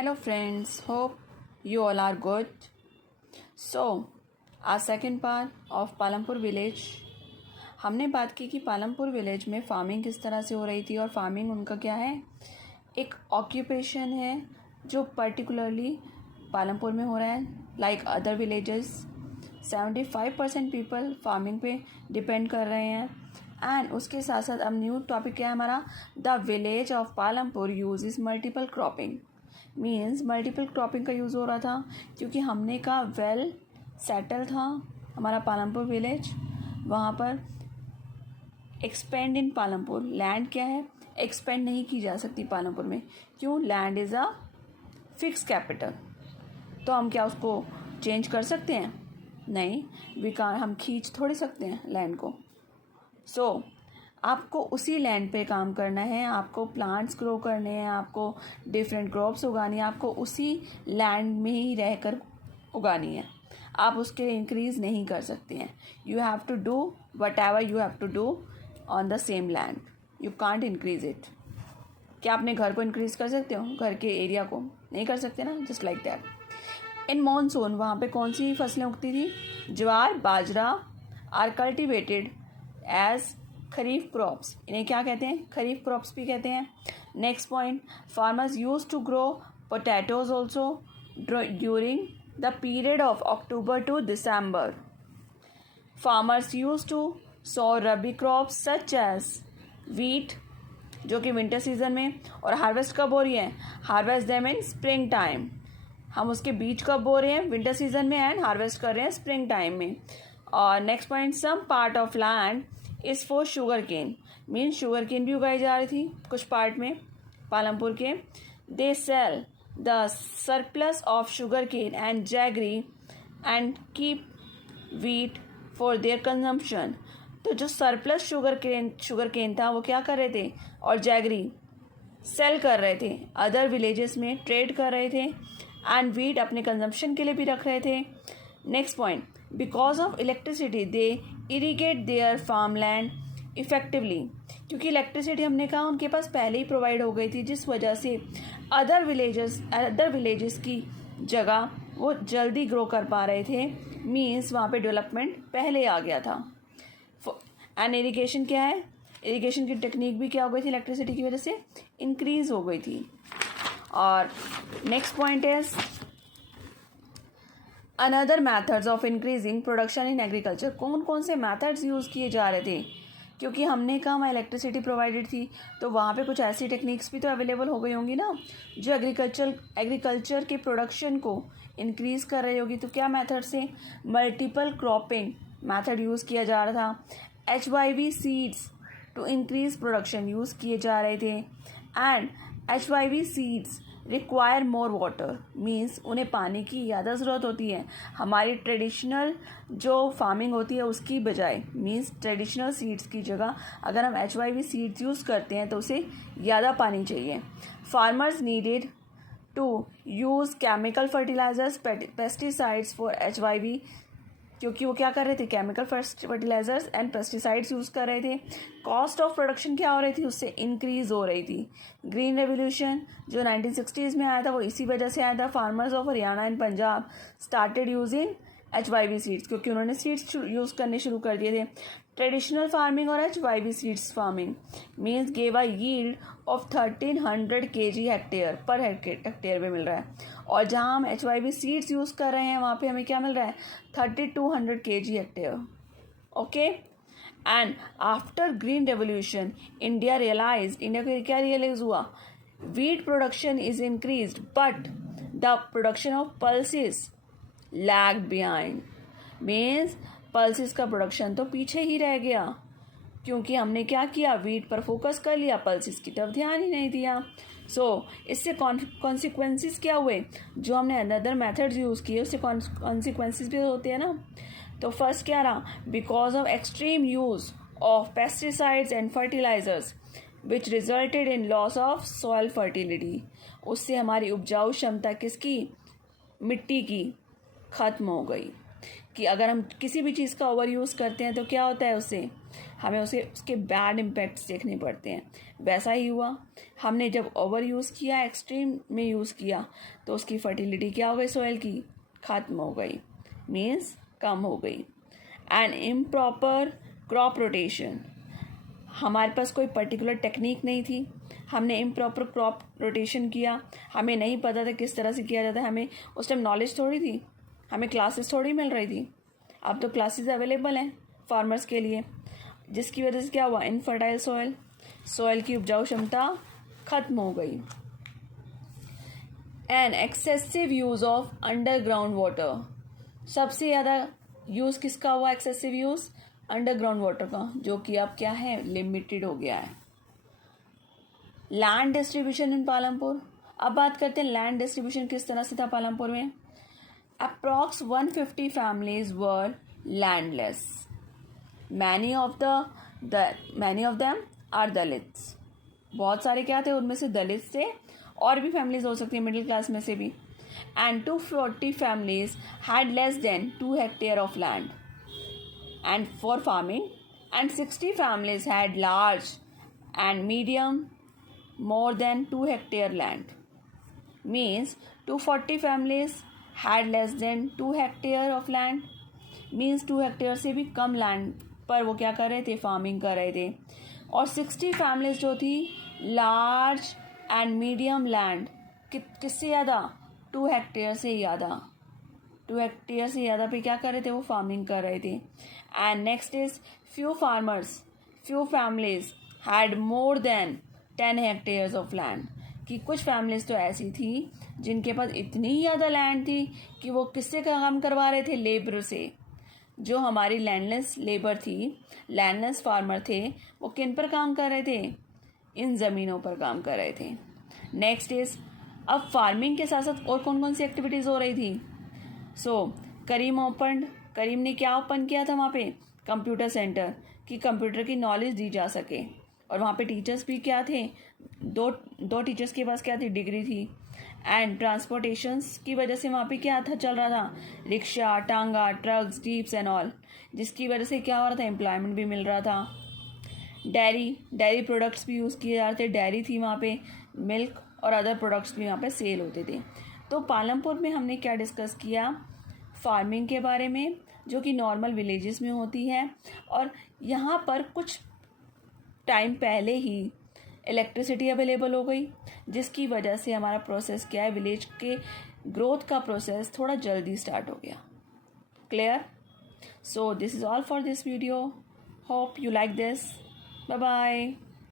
Hello friends, hope you all are good. So, our second part of Palampur village. हमने बात की कि Palampur village में फार्मिंग किस तरह से हो रही थी और फार्मिंग उनका क्या है, एक ऑक्यूपेशन है जो पर्टिकुलरली पालमपुर में हो रहा है. Like other villages 75% people farming पे डिपेंड कर रहे हैं. एंड उसके साथ साथ अब न्यू टॉपिक क्या है हमारा, the village of Palampur use is multiple cropping. Means multiple cropping का यूज़ हो रहा था क्योंकि हमने का वेल सेटल था हमारा पालमपुर विलेज. वहाँ पर एक्सपेंड इन पालमपुर, लैंड क्या है, एक्सपेंड नहीं की जा सकती पालमपुर में. क्यों? Land is a fix capital. तो हम क्या उसको चेंज कर सकते हैं? नहीं, हम खींच थोड़ी सकते हैं लैंड को. सो आपको उसी लैंड पे काम करना है, आपको प्लांट्स ग्रो करने हैं, आपको डिफरेंट क्रॉप्स उगानी है, आपको उसी लैंड में ही रहकर उगानी है. आप उसके इंक्रीज़ नहीं कर सकते हैं. You have to do whatever you have to do on the same land. You can't increase it. क्या अपने घर को इंक्रीज़ कर सकते हो? घर के एरिया को नहीं कर सकते ना. Just like that. In monsoon वहाँ पे कौन सी फसलें उगती थी? Jowar, bajra are cultivated as kharif crops. इन्हें क्या कहते हैं? खरीफ क्रॉप्स भी कहते हैं. Next point, farmers use to grow potatoes also during the period of October to December. Farmers use to sow rabi crops such as wheat, जो कि विंटर सीजन में, और हार्वेस्ट कब हो रही है? Harvest them in spring time. हम उसके बीज कब बो रहे हैं? विंटर सीजन में. एंड हार्वेस्ट कर रहे हैं स्प्रिंग टाइम में. और next point, some part of land is for sugarcane. Means sugarcane भी उगाई जा रही थी कुछ पार्ट में पालमपुर के. They sell the surplus of sugarcane and jaggery and keep wheat for their consumption. तो जो सरप्लस शुगर केन था वो क्या कर रहे थे? और जैगरी सेल कर रहे थे, अदर विलेजेस में ट्रेड कर रहे थे. एंड वीट अपने कंजम्पशन के लिए भी रख रहे थे. Next point, because of electricity they irrigate their farm land effectively. क्योंकि इलेक्ट्रिसिटी हमने कहा उनके पास पहले ही प्रोवाइड हो गई थी, जिस वजह से अदर विलेजेस की जगह वो जल्दी ग्रो कर पा रहे थे. मीन्स वहाँ पे डेवलपमेंट पहले आ गया था. एंड इरीगेशन क्या है? इरीगेशन की टेक्निक भी क्या हो गई थी? इलेक्ट्रिसिटी की वजह से इंक्रीज हो गई थी. और next point is another methods of increasing production in agriculture. कौन कौन से मैथड्स यूज़ किए जा रहे थे? क्योंकि हमने कहा वहाँ इलेक्ट्रिसिटी प्रोवाइडेड थी, तो वहाँ पे कुछ ऐसी टेक्निक्स भी तो अवेलेबल हो गई होंगी ना, जो एग्रीकल्चर के प्रोडक्शन को इंक्रीज़ कर रही होगी. तो क्या मेथड से? मल्टीपल क्रॉपिंग मेथड यूज़ किया जा रहा था. HYV seeds to increase production use किए जा रहे थे. And HYV seeds require more water. Means उन्हें पानी की ज़्यादा ज़रूरत होती है हमारी ट्रेडिशनल जो फार्मिंग होती है उसकी बजाय. मीन्स ट्रेडिशनल सीड्स की जगह अगर हम HYV सीड्स यूज़ करते हैं तो उसे ज़्यादा पानी चाहिए. Farmers needed to use chemical fertilisers, pesticides for HYV. क्योंकि वो क्या कर रहे थे? Chemical fertilisers and pesticides use कर रहे थे. कॉस्ट ऑफ प्रोडक्शन क्या हो रही थी? उससे इंक्रीज़ हो रही थी. ग्रीन रेवोल्यूशन जो 1960s में आया था वो इसी वजह से आया था. Farmers of Haryana and Punjab started using HYV seeds, क्योंकि उन्होंने सीड्स यूज़ करने शुरू कर दिए थे. ट्रेडिशनल फार्मिंग और HYV seeds farming means gave a yield of 1300 kg hectare per hectare में मिल रहा है. और जहाँ हम HYV सीड्स यूज़ कर रहे हैं वहाँ पे हमें क्या मिल रहा है? 3200 kg hectare. Okay. And after green revolution India को क्या रियलाइज हुआ? Wheat production is increase but the production of pulses lag behind. Means pulses का प्रोडक्शन तो पीछे ही रह गया क्योंकि हमने क्या किया? वीट पर फोकस कर लिया, पल्सेस की तरफ ध्यान ही नहीं दिया. सो इससे कॉन्सिक्वेंसेस क्या हुए? जो हमने अनदर मेथड्स यूज़ किए उससे कॉन्सिक्वेंसेस भी होते हैं ना. तो फर्स्ट क्या रहा? Because of extreme use of pesticides and fertilisers which resulted in loss of soil fertility. उससे हमारी उपजाऊ क्षमता किसकी? मिट्टी की खत्म हो गई. कि अगर हम किसी भी चीज़ का ओवर यूज़ करते हैं तो क्या होता है, उससे हमें उसके बैड इम्पैक्ट्स देखने पड़ते हैं। वैसा ही हुआ, हमने जब ओवर यूज़ किया, एक्सट्रीम में यूज़ किया, तो उसकी फर्टिलिटी क्या हो गई, सॉइल की ख़त्म हो गई, मीन्स कम हो गई। एंड इम्प्रॉपर क्रॉप रोटेशन, हमारे पास कोई पर्टिकुलर टेक्निक नहीं थी, हमने इम्प्रॉपर क्रॉप रोटेशन किया, हमें नहीं पता था किस तरह से किया जाता है, हमें उस टाइम नॉलेज थोड़ी थी, हमें क्लासेस थोड़ी मिल रही थी। अब तो क्लासेस अवेलेबल हैं फार्मर्स के लिए, जिसकी वजह से क्या हुआ, इनफर्टाइल सॉइल की उपजाऊ क्षमता खत्म हो गई। And excessive use of underground water, सबसे ज़्यादा यूज़ किसका हुआ, एक्सेसिव यूज़ अंडरग्राउंड वाटर का, जो कि अब क्या है, लिमिटेड हो गया है। लैंड डिस्ट्रीब्यूशन इन पालमपुर, अब बात करते हैं लैंड डिस्ट्रीब्यूशन किस तरह से था पालमपुर में। Approx 150 families were landless, many of them are Dalits, बहुत सारे क्या थे, उनमें से दलित थे, और भी फैमिलीज हो सकती है मिडिल क्लास में से भी। And 240 families had less than 2 hectare of land and for farming, and 60 families had large and medium more than 2 hectare land, means 240 families had less than 2 hectare of land, means 2 hectare से भी कम land पर वो क्या कर रहे थे, farming कर रहे थे। और 60 फैमिलीज जो थी लार्ज एंड मीडियम लैंड, किससे ज़्यादा, 2 हेक्टेयर से ज़्यादा, 2 हेक्टेयर से ज़्यादा पे क्या कर रहे थे, वो फार्मिंग कर रहे थे। And next is few families had more than 10 hectares of land, कि कुछ फैमिलीज तो ऐसी थी जिनके पास इतनी ज़्यादा लैंड थी कि वो किससे काम करवा रहे थे, लेबर से। जो हमारी लैंडलेस लेबर थी, लैंडलेस फार्मर थे, वो किन पर काम कर रहे थे, इन ज़मीनों पर काम कर रहे थे। नेक्स्ट इज, अब फार्मिंग के साथ साथ और कौन कौन सी एक्टिविटीज़ हो रही थी। करीम ने क्या ओपन किया था वहाँ पे, कंप्यूटर सेंटर, कि कंप्यूटर की नॉलेज दी जा सके। और वहाँ पे टीचर्स भी क्या थे, दो टीचर्स के पास क्या थी, डिग्री थी। एंड ट्रांसपोर्टेशंस की वजह से वहाँ पे क्या था, चल रहा था, रिक्शा, टांगा, ट्रक्स, जीप्स एंड ऑल, जिसकी वजह से क्या हो रहा था, एम्प्लॉयमेंट भी मिल रहा था। डेयरी प्रोडक्ट्स भी यूज़ किए जा रहे थे, डेयरी थी वहाँ पे, मिल्क और अदर प्रोडक्ट्स भी वहाँ पे सेल होते थे। तो पालमपुर में हमने क्या डिस्कस किया, फार्मिंग के बारे में, जो कि नॉर्मल विलेजेस में होती है। और यहाँ पर कुछ टाइम पहले ही इलेक्ट्रिसिटी अवेलेबल हो गई, जिसकी वजह से हमारा प्रोसेस क्या है, विलेज के ग्रोथ का प्रोसेस थोड़ा जल्दी स्टार्ट हो गया। Clear? So this is all for this video, hope you like this, bye bye.